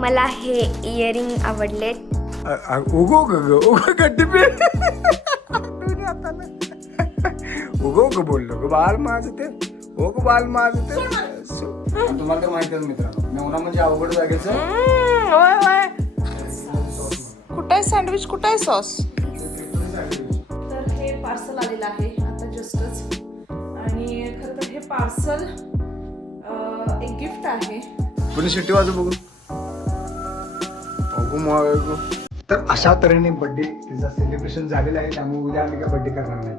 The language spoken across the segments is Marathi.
मला हे इयरिंग आवडले. उगो गड्डी पे उगो ग बोललो ग बाल माझ ते उगो बाल माझ ते. तुम्हाला तर माहिती आहे मित्रांनो, नवरा म्हणजे अवघड जागेचं. कुठे आहे सँडविच, कुठे आहे सॉस? तर हे पार्सल आलेलं आहे आता जस्टच. आणि खरं तर हे पार्सल एक गिफ्ट आहे. पुणे शिट्टी वाजू बघू. तर अशा तऱ्हेने बर्थडे तिचा सेलिब्रेशन झालेला आहे, त्यामुळे उद्या आम्ही काय बर्थडे करणार नाही.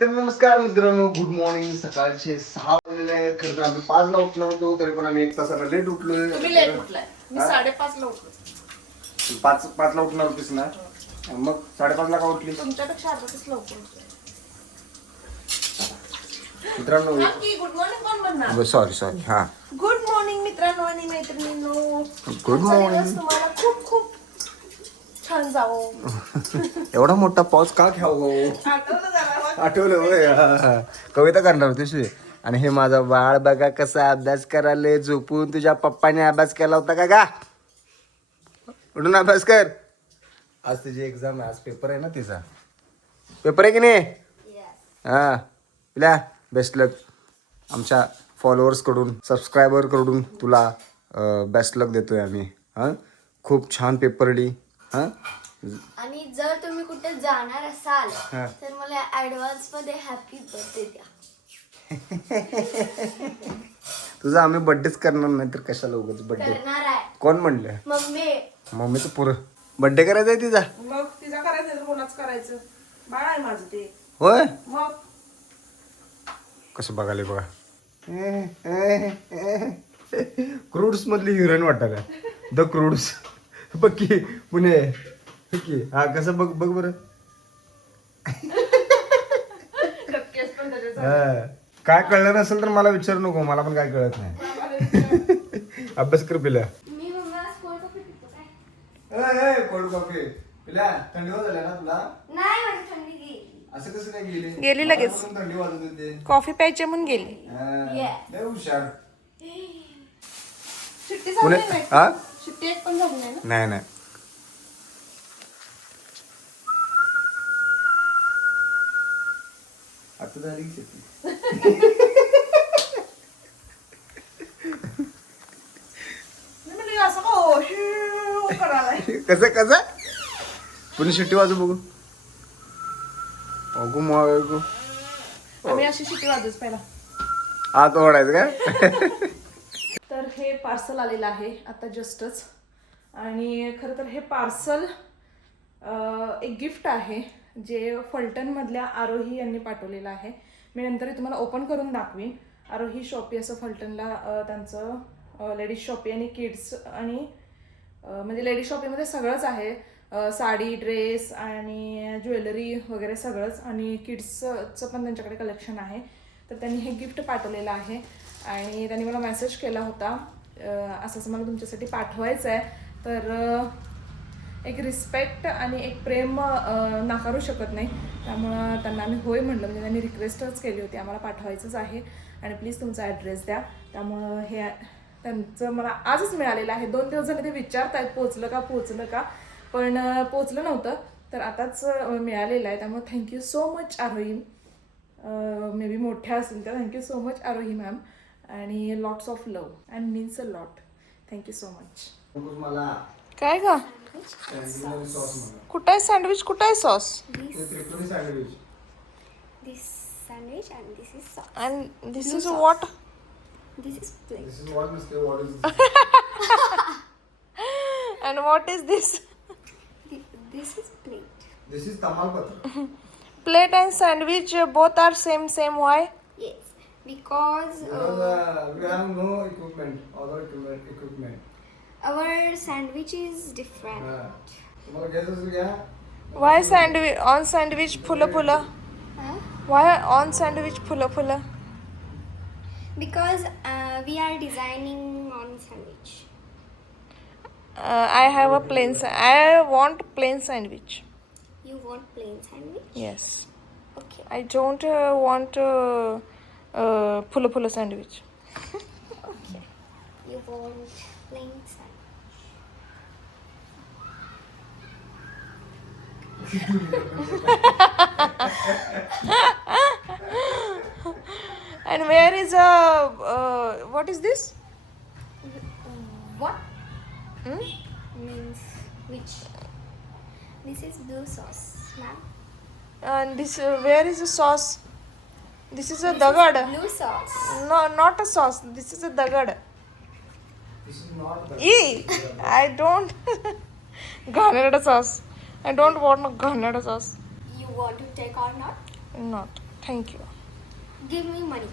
तर नमस्कार मित्रांनो, गुड मॉर्निंग. सकाळचे 6 वाजलेले आहेत. खरं तर आम्ही 5 ला उठलो होतो, तरी पण आम्ही 1 तासाला लेट उठलोय. तुम्ही लेट उठलाय, मी 5:30 ला उठलो. 5 ला उठणार होतीस ना, मग 5:30 ला का उठली? तुमच्यापेक्षा अर्धा तास लवकर उठलोय. मित्रांनो गुड मॉर्निंग कोण म्हणणार? सॉरी हा गुड मॉर्निंग मित्रांनो आणि मैत्रिणींनो. Good morning. तुम्हाला खूप खूप छान जावो. एवढा मोठा पाऊस का घ्यावं? आठवलं होय. कविता करणार होतीस. आणि हे माझा बाळ बघा कसा अभ्यास करायला झोपून. तुझ्या पप्पाने अभ्यास केला होता का? उठून अभ्यास कर. आज तुझी एक्झाम आहे, आज पेपर आहे ना तिचा. पेपर आहे की नाही? हा पिल्या बेस्ट लक. आमच्या फॉलोअर्स कडून, सबस्क्रायबर कडून तुला बेस्ट लक देतोय आम्ही. हा खूप छान पेपर ली. हा आणि जर तुम्ही कुठे जाणार असाल हा. तर मला ऍडव्हान्स मध्ये हॅपी बर्थडे द्या. तुझा आम्ही बर्थडेच करणार नाही तर कशाला उगाच बर्थडे. करणार आहे कोण म्हणलं? मम्मी. मम्मीचं पुरं बर्थडे करायचा आहे तिचा. मग तिचा करायचं तर कोणाच करायचं? बाळ आहे माझं ते. होय. मग कसं बघाले बघा. क्रूड्स मधली हिरोईन वाटत का? द क्रूड्स. बघ की पुणे. हा कसं बघ बघ बरं. केस पण त्याच्यात. हा. काय कळलं नसेल तर मला विचारू नको, मला पण काय कळत नाही. अभ्यास कर पिल्या. मी मम्मीला कोल्ड कॉफी पितो काय? कोल्ड कॉफी पिल्या. थंडी वाजली ना तुला? नाही माझी थंडी गेली. असं कसं काय गेली? गेली लगेच. मला पण थंडी वाजत होती. कॉफी प्यायची म्हणून गेली. लय हुशार. शिट्टी पुणे झाली नाही. हा शिट्टी एक पण झाली नाही ना. नाही नाही. आता झाली की शेती. मी म्हणली असं का शिव करायलाय. कसं पुणे शिट्टी वाजू बघू. अगो मग आम्ही अशी शिट्टी वाजच पहिला. आत ओढायचं का? तर हे पार्सल आलेलं आहे आता जस्टच. आणि खरं तर हे पार्सल एक गिफ्ट आहे जे फलटणमधल्या आरोही यांनी पाठवलेलं आहे. मी नंतर तुम्हाला ओपन करून दाखवीन. आरोही शॉपी असं फलटणला त्यांचं लेडीज शॉपी आणि किड्स आणि म्हणजे लेडीज शॉपीमध्ये सगळंच आहे. साडी, ड्रेस आणि ज्वेलरी वगैरे सगळंच. आणि किड्सचं पण त्यांच्याकडे कलेक्शन आहे. तर त्यांनी हे गिफ्ट पाठवलेलं आहे आणि त्यांनी मला मेसेज केला होता असं मला तुमच्यासाठी पाठवायचं आहे. तर एक रिस्पेक्ट आणि एक प्रेम नाकारू शकत नाही, त्यामुळं त्यांना आम्ही होय म्हटलं. म्हणजे त्यांनी रिक्वेस्टच केली होती आम्हाला पाठवायचंच आहे आणि प्लीज तुमचा ॲड्रेस द्या. त्यामुळं हे त्यांचं मला आजच मिळालेलं आहे. 2 दिवस झाले ते विचारत आहेत पोचलं का, पण पोचलं नव्हतं. तर आताच मिळालेलं आहे. त्यामुळे thank you so much Aarohi. May be मोठ्या असतील तर thank you so much Aarohi ma'am. आणि lots of love and means a lot. Thank you so much. मला काय ग? कुठं आहे सँडविच, कुठं आहे sauce? Sandwich. This sandwich and this is sauce. And this is what? This is plain. This is what Mr. What is and what is this? This is plate. this is तमालपत्र. Plate and sandwich both are same why? Yes, because We have no equipment, other equipment. our sandwich is different. तुम्हाला घ्यायचं असेल घ्या. वाय सँडविच ऑन सँडविच फुलं? Huh? वाय ऑन सँडविच फुलं? Because we are designing on sandwich. I have a plain. I want plain sandwich. You want plain sandwich? Yes. Okay. I don't want full sandwich. Okay. You want plain sandwich. And where is what is this? What Hmm? means which? This is blue sauce, ma'am. And this where is the sauce? This is a This dagad. is blue sauce. No, not a sauce. This is a dagad. This is not the Eee! I don't. Ghanada sauce. I don't want no Ghanada sauce. You want to take or not? Not. Thank you. Give me money.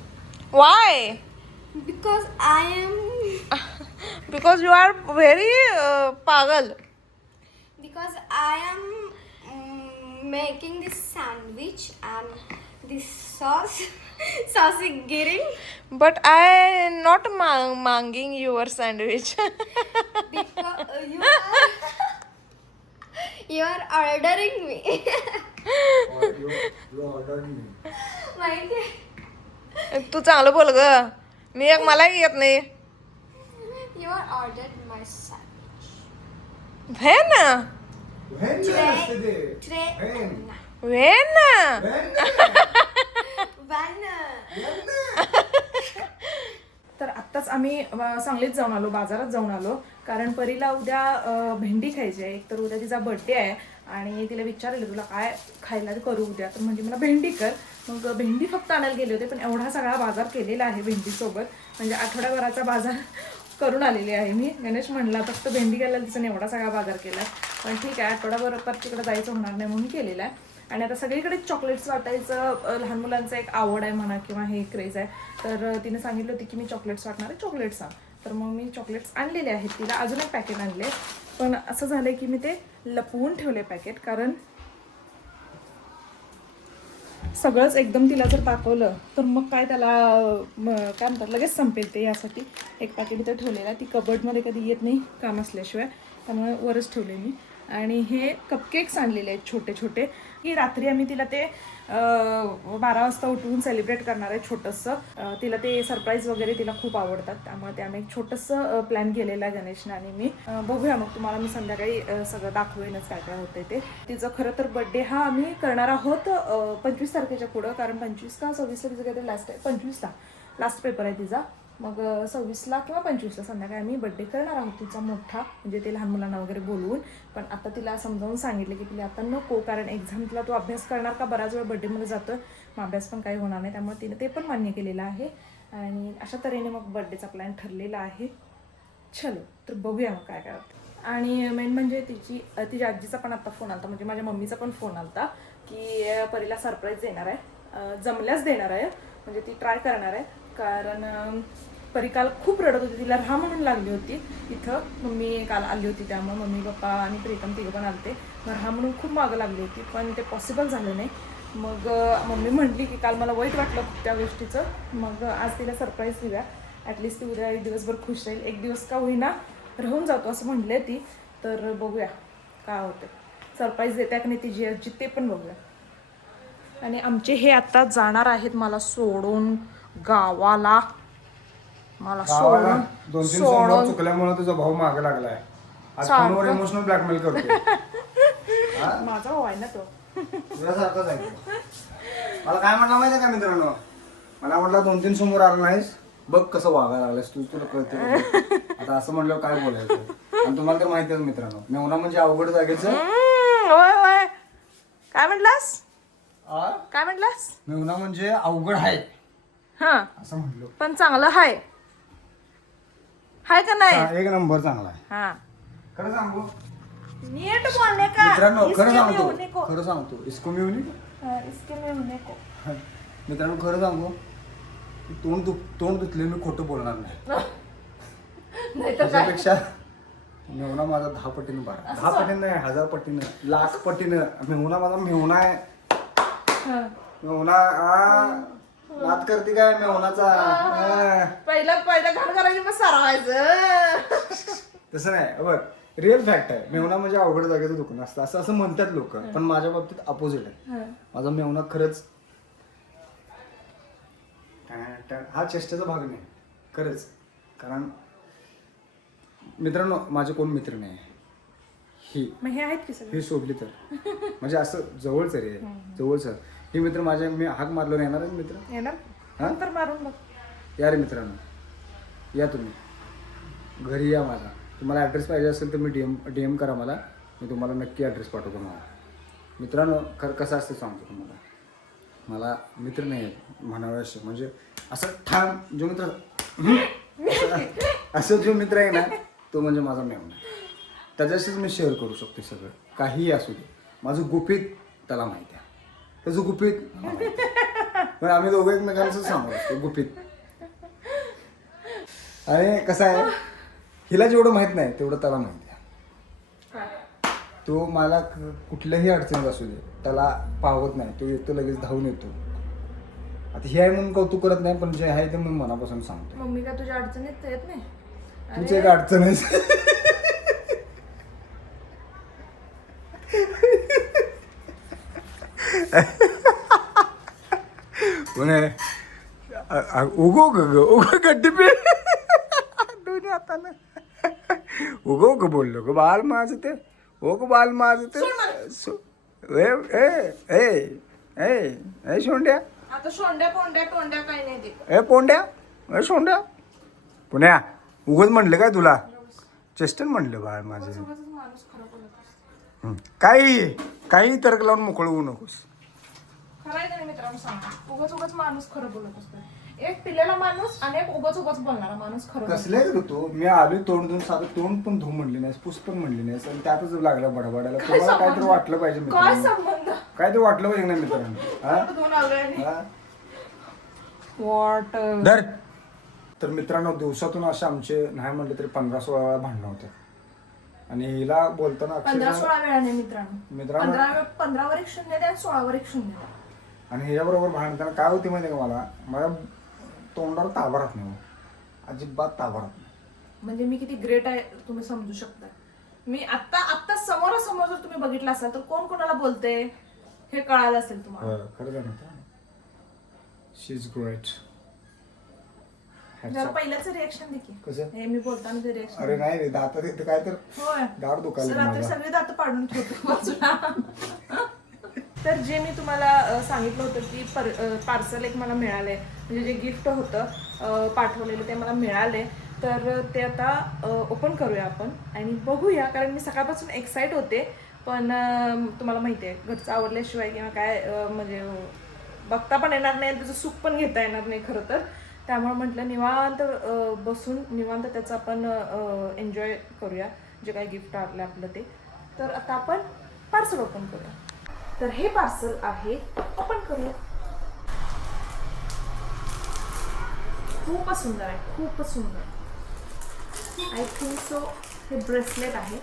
Why? Because I am. Because you are very pagal. Because I am making this sandwich and this sauce. Sauce is getting. But I not manging your sandwich. Because you are ordering me. you ordered me. माहिती आहे? तू चांगलं बोल ग. मी एक मला येत नाही. You are ordered my sandwich. हे ना. When Today. When? वे ना. तर आत्ताच आम्ही सांगलीत जाऊन आलो, बाजारात जाऊन आलो, कारण परीला उद्या भेंडी खायची आहे. एक तर उद्या तिचा बर्थडे आहे आणि तिला विचारलं तुला काय खायला करू उद्या, तर म्हणजे मला भेंडी कर. मग भेंडी फक्त आणायला गेले होते, पण एवढा सगळा बाजार केलेला आहे भेंडीसोबत, म्हणजे आठवड्याभराचा बाजार करून आलेली आहे मी. गणेश म्हणला फक्त भेंडी घ्यायला तिचं एवढा सगळा बाजार केला आहे, पण ठीक आहे आठवड्याभर तर तिकडे जायचं होणार नाही म्हणून केलेला आहे. आणि आता सगळीकडे चॉकलेट्स वाटायचं लहान मुलांचं एक आवड आहे म्हणा किंवा हे क्रेज आहे, तर तिने सांगितलं होती की मी चॉकलेट्स वाटणार आहे, चॉकलेट्स आण. तर मग मी चॉकलेट्स आणलेले आहेत तिला, अजून एक पॅकेट आणले, पण असं झालं की मी ते लपवून ठेवले पॅकेट, कारण सगळंच एकदम तिला जर दाखवलं तर मग काय त्याला काय म्हणतात लगेच संपेल ते. यासाठी एक पॅकेट इथं ठेवलेलं आहे, ती कबर्डमध्ये कधी येत नाही काम असल्याशिवाय, त्यामुळे वरच ठेवले मी. आणि हे कपकेक्स आणलेले आहेत छोटे छोटे, की रात्री आम्ही तिला ते 12 वाजता उठवून सेलिब्रेट करणार आहे छोटंसं. तिला ते सरप्राईज वगैरे तिला खूप आवडतात, त्यामुळे ते आम्ही एक छोटंसं प्लॅन केलेलं आहे गणेशने आणि मी. बघूया मग तुम्हाला मी संध्याकाळी सगळं दाखवेनच काय काय होतं ते. तिचं खरं तर बड्डे हा आम्ही करणार आहोत 25 तारखेच्या पुढं, कारण 25 का 26ला तिचं काहीतरी लास्ट आहे, 25ला लास्ट पेपर आहे तिचा. मग 26ला किंवा 25ला संध्याकाळी आम्ही बड्डे करणार आहोत तिचा मोठा, म्हणजे ते लहान मुलांना वगैरे बोलवून. पण आता तिला समजावून सांगितलं की तिला आता नको, कारण एक्झामला तू अभ्यास करणार का, बराच वेळ बड्डेमध्ये जातो, मग अभ्यास पण काही होणार नाही, त्यामुळे तिने ते पण मान्य केलेलं आहे. आणि अशा तऱ्हेने मग बड्डेचा प्लॅन ठरलेला आहे. चलो तर बघूया मग काय काय होतं. आणि मेन म्हणजे तिच्या आजीचा पण आता फोन आला, म्हणजे माझ्या मम्मीचा पण फोन आला की परीला सरप्राईज देणार आहे, जमल्याच देणार आहे, म्हणजे ती ट्राय करणार आहे. कारण परी काल खूप रडत होती, तिला राहा म्हणून लागली होती इथं. मम्मी काल आली होती, त्यामुळे मम्मी पप्पा आणि प्रीतम तिघं पण आलते, मग राहा म्हणून खूप मागं लागली होती, पण ते पॉसिबल झालं नाही. मग मम्मी म्हटली की काल मला वाईट वाटलं त्या गोष्टीचं, मग आज तिला सरप्राईज दिल्या. ॲटलिस्ट ती उद्या दिवसभर खुश राहील, एक दिवस का होईना राहून जातो असं म्हणले ती. तर बघूया काय होतं, सरप्राईज देत्या की नाही तिची आजी ते पण बघूया. आणि आमचे हे आता जाणार आहेत मला सोडून गावाला. मला सोडून 2-3 सोमवार चुकल्यामुळे तुझा भाऊ मागे लागलाय, आज फोनवर इमोशनल ब्लॅकमेल करतो. माझा भाऊ आहे ना तो. तुझ्यासारखाच आहे. मला काय म्हणला माहिती का मित्रांनो, मला म्हटलं 2-3 सोमवार आला नाहीस, बघ कसं वागायला लागलास तुला कळते. आता असं म्हटलं काय बोलायचं. आणि तुम्हाला तर माहिती आहे मित्रांनो, मेहुणा म्हणजे अवघड जागेचं. होय होय. काय म्हटलास, काय म्हटलास? मेहुणा म्हणजे अवघड आहे हा असं म्हटलं, पण चांगलं हाय का नाही? एक नंबर चांगला आहे. हा खरं सांगू नीट बोलणे का मित्रांनो, खरं इसके सांगतो, मेहुणे को. खरं सांगतो, इसको मेहुणी इसके मेहुणे को. मित्रांनो खरं सांगू, तोंड धुतले मी खोटं बोलणार नाही. त्याच्यापेक्षा मेहुणा माझा 10 पटीनं बरा, 10 पटीनं नाही 1000 पटीनं, लाख पटीनं मेहुणा माझा मेहुणा आहे. मेहुणा नाद करते काय मेहुणाचा. पहिला घाण करायची मग सारवायचं. तसं नाही बघ, रिअल फॅक्ट आहे. मेवना म्हणजे अवघड जागेचं दुकान असतं असं असं म्हणतात लोक, पण माझ्या बाबतीत अपोजिट आहे. माझा मेवना खरंच हा चेष्टेचा भाग नाही खरंच. कारण मित्रांनो माझे कोण मित्र नाही. मग हे आहेत की सगळे? ही शोधली तर म्हणजे असं जवळच रे, जवळच. हे मित्र माझे, मी हाक मारलो येणार आहे मित्र येणार तर मारून बघ. या रे मित्रांनो, या तुम्ही घरी या माझा. तुम्हाला ॲड्रेस पाहिजे असेल तर मी DM करा मला, मी तुम्हाला नक्की ॲड्रेस पाठवतो. मला मित्रांनो खरं कसं असतं सांगतो तुम्हाला. मला मित्र नाही आहेत म्हणावे म्हणजे असं ठाम जो मित्र असं जो मित्र आहे ना तो म्हणजे माझा मेवना. त्याच्याशीच मी शेअर करू शकतो सगळं, काहीही असू दे. माझं गुपित त्याला माहिती आहे, त्याचं गुपित मला माहिती आहे. पण आम्ही दोघं एकमेकांचं सांगू असतो गुपित. आणि कसं आहे, हिला जेवढं माहित नाही तेवढं त्याला माहिती आहे. तो मला कुठल्याही अडचणीत असू दे त्याला पावत नाही, तो येतो लगेच धावून येतो. आता हे आहे म्हणून कौतुक करत नाही, पण जे आहे ते मी मनापासून सांगतो. मम्मी का तुझ्या अडचणीत येत नाही? तुझी एक अडचण आहे. उगो गड्डी पे दोन्ही हातानं उगो बोललो ग बाल माझ ते बाल माझ ते सोंड्या. आता सोंड्या पोंड्या तोंड्या काही नाही ते. पोंड्या सोंड्या पुण्या उगच म्हणलं काय तुला? चेस्टन म्हणलं बाळ माझे. माणूस खरं बोलत असतो. काही तर्क लावून मोकळ होऊ नकोस. खरं आहे का नाही मित्रांनो सांगा, उगाच माणूस खरं बोलत असतो. एक पिलेला माणूस आणि एक उगाच बोलणारा माणूस खरं कसले तू? मी आलो तोंड धुवून, साधं तोंड पण धुवून म्हणली नाहीस, पुस पण म्हणली नाहीस, आणि त्यातच लागला बडाबडायला. तुम्हाला काहीतरी वाटलं पाहिजे काय मित्रांनो, संबंध? काहीतरी वाटलं पाहिजे ना मित्रांनो. धुवून आलोय आणि हा? वॉट धर. तर मित्रांनो दिवसातून असे आमचे नाही म्हणले तरी 15-16 वेळा भांडणं होतात. आणि हिला बोलताना 15-16 वेळा नाही मित्रांनो 15 वर एक शून्य द्या, 16 वर एक शून्य द्या. आणि ह्याच्याबरोबर भांडताना काय होती माहिती का, माझ्या तोंडावर ताबा राहत नाही, अजिबात ताबा राहत नाही. म्हणजे मी किती ग्रेट आहे तुम्ही समजू शकता. मी आत्ता समोरासमोर जर तुम्ही बघितलं असाल तर कोण कोणाला बोलते हे कळालं असेल तुम्हाला. खरंच आहे मित्रांनो, शी इज ग्रेट. जरा पहिल्याचं रिएक्शन दे की. कसं? हे मी बोलताना ते रिएक्शन. अरे नाही दात तिथे काय तर होय, दाढ दुखायला रात्री माझा. सगळे दात पाडून ठेवतो बाजूला. तर जे मी तुम्हाला सांगितलं होतं की पार्सल एक मला मिळालंय, म्हणजे जे गिफ्ट होतं पाठवलेलं ते मला मिळाले. तर ते आता ओपन करूया आपण आणि बघूया, कारण मी सकाळपासून एक्साइट होते. पण तुम्हाला माहिती आहे घरचं आवडल्याशिवाय किंवा काय म्हणजे बघता पण येणार नाही, त्याचं सुख पण घेता येणार नाही खरं तर. त्यामुळे म्हटलं निवांत बसून निवांत त्याचं आपण एन्जॉय करूया, जे काही गिफ्ट आलं आपलं ते. तर आता आपण पार्सल ओपन करूया. तर हे पार्सल आहे, ओपन करूया. खूपच सुंदर आहे, खूपच सुंदर. आय थिंक सो हे ब्रेसलेट आहे.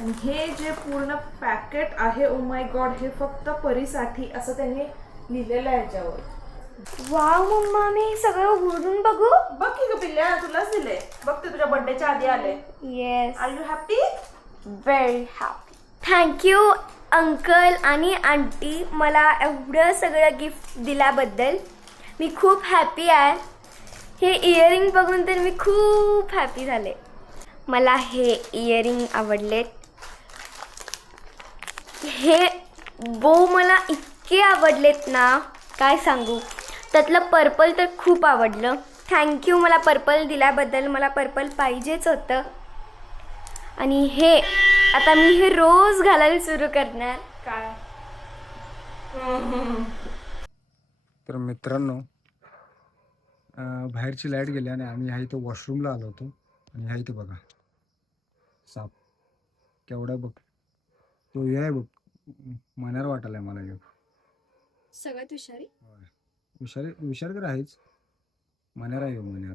आणि हे जे पूर्ण पॅकेट आहे, ओ माय गॉड, हे फक्त परीसाठी असं त्यांनी लिहिलेलं आहे याच्यावर. वाव मम्मा, मी सगळं उघडून बघू? बघ की ग पिल्ल्या, तुलाच दिले. बघ ते तुझ्या बर्थडेच्या आधी आले. Yes, are you happy? Very happy. Thank you uncle आणि आंटी मला एवढं सगळं गिफ्ट दिल्याबद्दल. मी खूप हॅपी आहे. हे इयरिंग बघून तर मी खूप हॅपी झाले. मला हे इयरिंग आवडलेत. हे बो मला इतके आवडलेत ना काय सांगू. त्यातलं पर्पल तर खूप आवडलं. थँक्यू मला पर्पल दिल्याबद्दल. मला पर्पल पाहिजेच होतं. आणि हे आता मी हे रोज घालायला सुरू करणार. काय तर मित्रांनो बाहेरची लाईट गेली आणि आम्ही ह्या इथं वॉशरूमला आलो होतो. आणि ह्या इथं बघा साप केवढा बघ, तो आहे बघ, मनार वाटायला मला येऊ. सगळ्यात हुशारी विचार तर आहेच, मनार आहे मनार.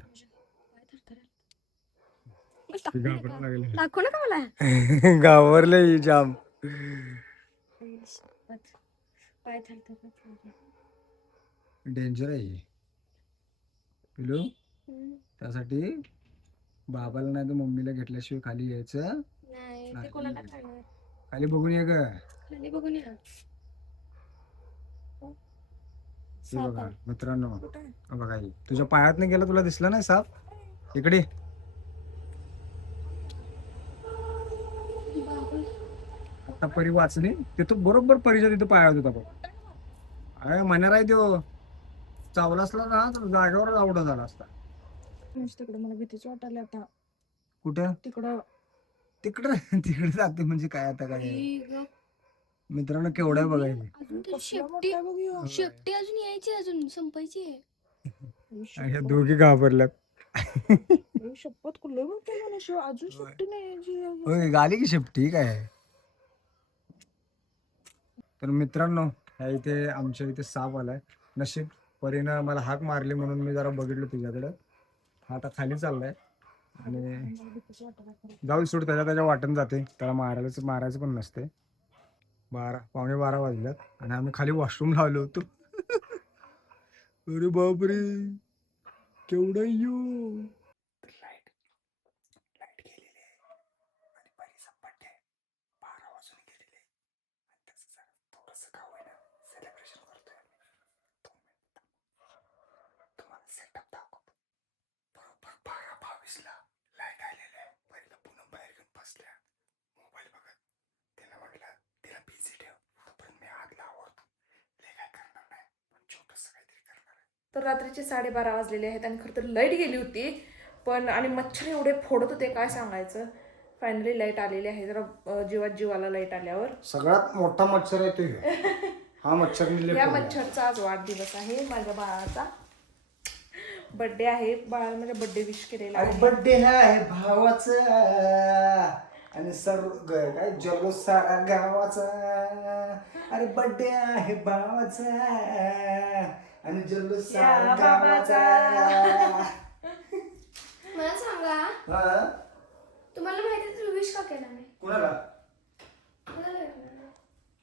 दाखवू नका मला. गावरले जाम. डेंजर आहे पिलू. त्यासाठी बाबाला नाही तर मम्मीला घेतल्याशिवाय खाली यायचं नाही ते कोणाला खाणार खाली बघून ये ग. खाली बघून या हे बघा मित्रांनो, हा बघा हे तुझ्या पायात नाही गेला, तुला दिसला नाही साप? इकडे आता परी वाचली तिथं बरोबर परीच्या तिथं पायात होता बघ. अरे म्हणणार आहे तो चावला असला ना तर जागेवर आवडा झाला असता. तिकडे मला भीतीच वाटायला आता. कुठं तिकडं तिकडं तिकडे जाते म्हणजे काय आता काय मित्रांनो केवढं आहे बघायचं. अजून तर शेपटी अजून यायची अजून संपायची ह्या दोघी घाबरल्यात. शपथ कुठलं बघते मला शिव अजून सुट्टी नाही. होय गाली की शेपटी काय. तर मित्रांनो ह्या इथे आमच्या इथे साप आलाय. नशीब परीनं मला हाक मारली म्हणून मी जरा बघितलं तुझ्याकडं. हा आता खाली चाललाय आणि जाऊ सोड, त्याच्या वाटण जाते, त्याला मारायचं पण नसते. 12:15 वाजल्यात आणि आम्ही खाली वॉशरूम लावलो होतो. अरे बापरे केवढं येऊ. लाईट गेलेली आहे आणि परीचा बर्थडे 12 वाजून गेलेले आणि त्याचं जरा थोडंसं का होईना सेलिब्रेशन करतोय आम्ही. 2 मिनिटं तुम्हाला सेटअप दाखवतो. बरोबर 12:22 लाईट आलेली आहे. परीला पुन्हा बाहेर घेऊन बसल्या मोबाईल बघत. तिला म्हटलं तिला बिझी ठेव, तोपर्यंत मी आतला आवडतो. लय काय करणार नाही पण छोटंसं काहीतरी करणार आहे. तर रात्रीचे 12:30 वाजलेले आहेत आणि खरं तर लाईट गेली होती पण आणि मच्छर एवढे फोडत होते काय सांगायचं. फायनली लाईट आलेली आहे. जरा जीवात जीवाला लाईट आल्यावर. सगळ्यात मोठा मच्छर आहे ते. हा मच्छर या मच्छरचा आज वाढदिवस आहे. माझ्या बाळाचा बर्थडे आहे. बाळाला माझ्या बर्थडे विश केलेला आहे. बर्थडे आहे भावाचा आणि सर्व काय जल्लोष सारा गावाचा. अरे बर्थडे आहे भावाचा आणि जल्लोष सारा गावाचा. मला सांगा तुम्हाला माहिती तुला विश का केला नाही? कोणाला?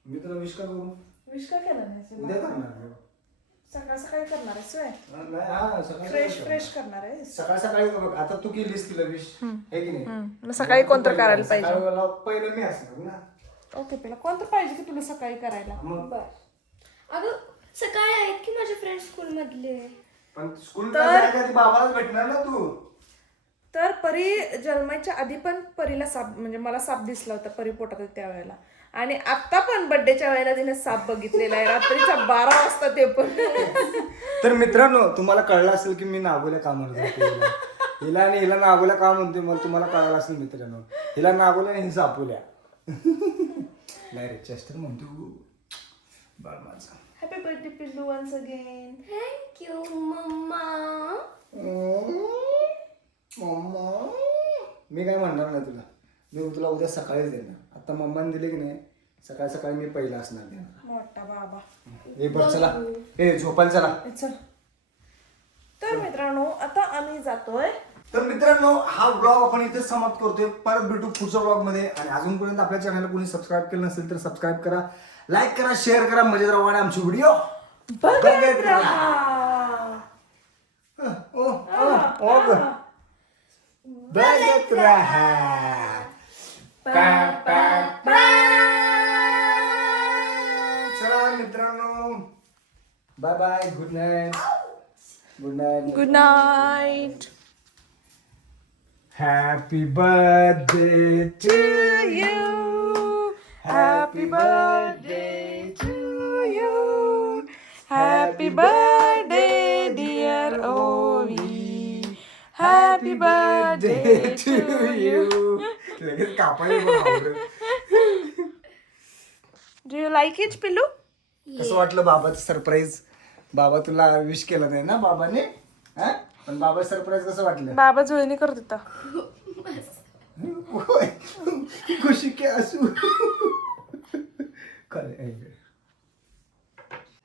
मी तुला विश का करू? विश का केला नाही? उद्या करणार. सकाळ सकाळी करणार आहे. हा फ्रेश करणार आहे. सकाळ सकाळी बघ आता तू केलीस तिला विश आहे की नाही. सकाळी कोणतं करायला पाहिजे? पहिलं मी असणार ना. ओके पहिला कोणतं पाहिजे की तुला सकाळी करायला? बर अगं सकाळी आहेत की माझे फ्रेंड स्कूल मधले. पण स्कूल बाबालाच भेटणार ना तू. तर परी जन्माच्या आधी पण परीला साप म्हणजे मला साप दिसला होता परी पोटात होती त्यावेळेला आणि आता पण बर्थडेच्या वेळेला तिने साप बघितलेला आहे रात्रीच्या 12 वाजता ते पण. तर मित्रांनो तुम्हाला कळलं असेल की मी नागोल्या का म्हणतो हिला आणि हिला नागोल्या का म्हणते मला तुम्हाला कळलं असेल मित्रांनो. हिला नागोल्या आणि ही सापोल्या. डायरेक्ट चेस्टर म्हणतो बाळ माझा. हॅपी बर्थडे पिल्लू once again. Thank you mama. Mama मी काय म्हणणार नाही तुला. मी तुला उद्या सकाळीच देणार. आता मम्माने दिले की नाही सकाळी सकाळी मी पहिला असणार देणार. मोठा बाबा. ए बरं चला ए झोपायला चला. चल तर मित्रांनो आता आम्ही जातोय. तर मित्रांनो हा ब्लॉग आपण इथे समाप्त करतोय. परत भेटू पुढच्या ब्लॉग मध्ये. आणि अजूनपर्यंत आपल्या चॅनलला कोणी सबस्क्राईब केलं नसेल तर सबस्क्राईब करा, लाईक करा, शेअर करा. मजेत राहा आणि आमचे व्हिडिओ बघत राहा. बघत राहा. चला मित्रांनो bye bye. Good night. Good night. Good night. Happy birthday to you. Happy birthday to you. Happy birthday, dear Ovi. Happy birthday to you. लगेच कापायला. Do you like it, Pillu? कसं वाटलं बाबाचं सरप्राईज? बाबा तुला विश केलं नाही ना बाबाने? हा? पण बाबा सरप्राईज कसं वाटलं? बाबा जुळणी करत होता. खुशी के असू.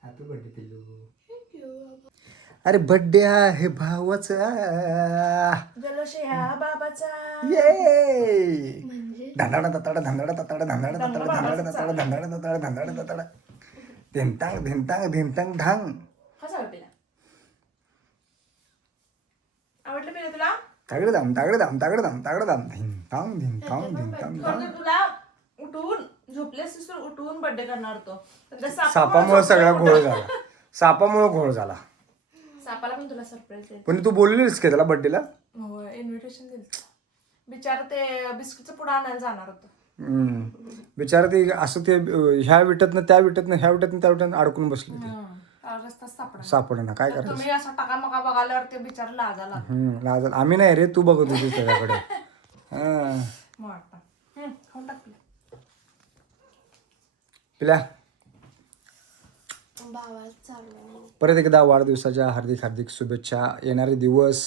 हॅपी बर्थडे पिल्लू. अरे बर्थडे आहे भावाचा. जल्लोष ह्या बाबाचा. ये धंदाडा तताडा धंदाडा तताडा धंदाडा तताडा धंदाडा तताडा धंदाडा तताडा धंदाडा तताडा धिंतांग धिंतांग धिंतांग ढांग. आवडलं पिला तुला? तागडे दाम तागडे दाम तागडे दाम तागडे दाम धिम ताम धिम ताम धिम ताम खरं तर तुला उठवून झोपलेस तर उठवून बर्थडे करणार तो पण त्या सापामुळे सगळा घोळ झाला. सापामुळे घोळ झाला. सापाला पण तुला सरप्राईज देईल. पण तू बोललीस का त्याला बर्थडेला? हो इन्व्हिटेशन दिलं. बिचारा ते बिस्किटचं पुढं आणायला जाणार होतं. बिचारा ते असं ते ह्या विटतनं त्या विटतनं ह्या विटतनं त्या विटतनं अडकून बसले ते. रस्ता सापडा सापडना काय करायचं. तुम्ही असं टाकामका बघाल्यावर ते बिचारा लाजाला लाजल आम्ही नाही रे, तू बघत होती त्याच्याकडे. हा वाटतं. खाऊन टाक पिलं. पिल्या भावाला चालू परत एकदा वाढदिवसाच्या हार्दिक हार्दिक शुभेच्छा. येणारे दिवस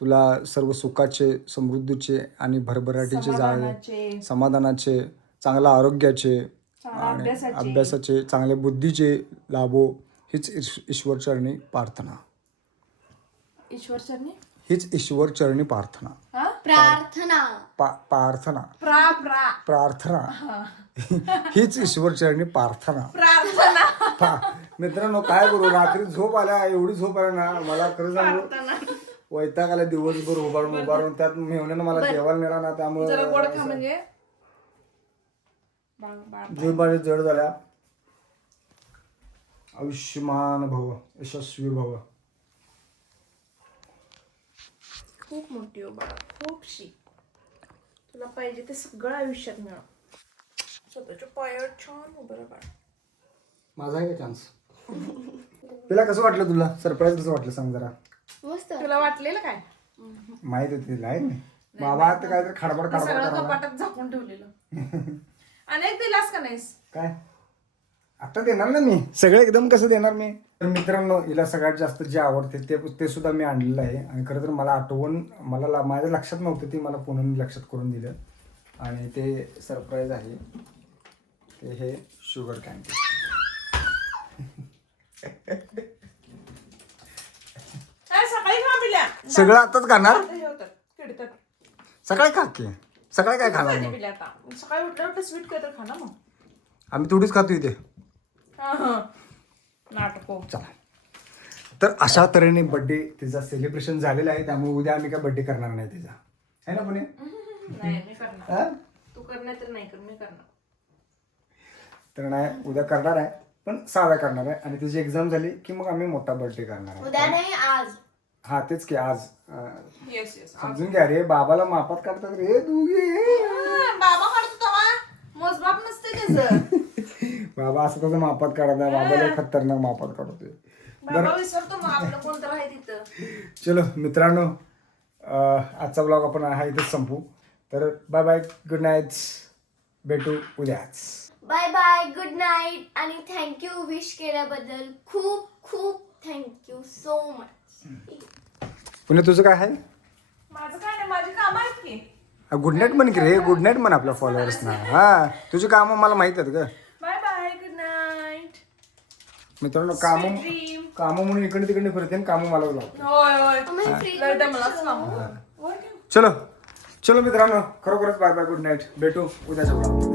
तुला सर्व सुखाचे, समृद्धीचे आणि भरभराटीचे जाळे, समाधानाचे, चांगल्या आरोग्याचे आणि अभ्यासाचे, चांगल्या बुद्धीचे लाभो हीच ईश्वरचरणी प्रार्थना. ईश्वरचरणी हीच ईश्वरचरणी प्रार्थना. प्रार्थना प्रार्थना प्रार्थना प्रार्थना हीच ईश्वरचरणी प्रार्थना. प्रार्थना. मित्रांनो काय करू, रात्री झोप आल्या, एवढी झोप आल्या ना मला खरं सांगू वैताग आला. दिवसभर उभारून त्यात मेवण्यानं मला जेवायला नेला ना, जरा गोड खा त्यामुळे म्हणजे जीव माझे जड झाल्या. आयुष्यमान भव, यशस्वी भव. खूप मोठी हो बाळा, खूपशी. तुला पाहिजे ते सगळं आयुष्यात मिळव. स्वतःच्या पायावर छान उभं राहा बाळा. माझा आहे का चान्स? तिला कसं वाटलं, तुला सरप्राईज कसं वाटलं सांग जरा. मस्त. तुला वाटलेलं काय? माहित होती तिला आहे ना बाबा आता काहीतरी खडबड सगळं खडबड कपाटात झाकून ठेवलेलं. अनेक दिलास का नाहीस? काय आता देणार ना मी सगळं एकदम कसं देणार मी. तर मित्रांनो हिला सगळ्यात जास्त जे आवडते ते सुद्धा मी आणलेलं आहे. आणि खरं तर मला आठवण माझ्या लक्षात नव्हतं, ती मला पुन्हा लक्षात करून दिलं. आणि ते सरप्राईज आहे ते हे शुगर कॅन्डी. सकाळी खा पिल्या. सगळं आताच खाणार. हे होतात, किडतात. सकाळी खा की. सकाळी काय खाणार कधी मग? पिल्या आता? सकाळी उठल्या स्वीट काय तर खा ना मग. आम्ही थोडीच खातो इथे. नाटको. चला तर अशा तऱ्हेने बर्थडे तिचा सेलिब्रेशन झालेला आहे. त्यामुळे उद्या आम्ही काय बर्थडे करणार नाही तिचा, आहे ना पुणे? नाही मी करणार. तू करणार तर नाही कर, मी करणार. तर नाही उद्या करणार आहे, पण साधा करणार आहे. आणि तिची एक्झाम झाली की मग आम्ही मोठा बर्थडे करणार आहे. उद्या नाही आज. हा तेच की आज. Yes yes. समजून घ्या रे, बाबाला मापात काढतात रे दोघे. बाबा काढतो तेव्हा मोजमाप नसते त्याचं. बाबा असं तसं मापात काढतात. बाबाला खतरनाक मापात काढतोय. बाबा विसरतो मग आपलं कोणतं आहे तिथं. चलो मित्रांनो, आजचा ब्लॉग आपण हा इथेच संपू. तर बाय बाय, गुड नाईट, भेटू उद्याच. Bye bye, good night. आणि थँक्यू विश केल्याबद्दल. खूप खूप थँक्यू सो मच. पुणे तुझं काय आहे? माझं काय नाही, माझी कामं आहेत की. गुड नाईट म्हण की रे, गुड नाईट म्हण आपल्या फॉलोअर्सना. हा तुझी कामं मला माहित आहेत ग. Bye bye, good night. मित्रांनो कामं म्हणून इकडे तिकडे फिरते आणि कामं मला लावते. होय होय. आम्ही free लय दमलाच कामं. होय की? चलो मित्रांनो, खरोखरच बाय बाय, गुड नाईट, भेटू उद्याच्या ब्लॉग.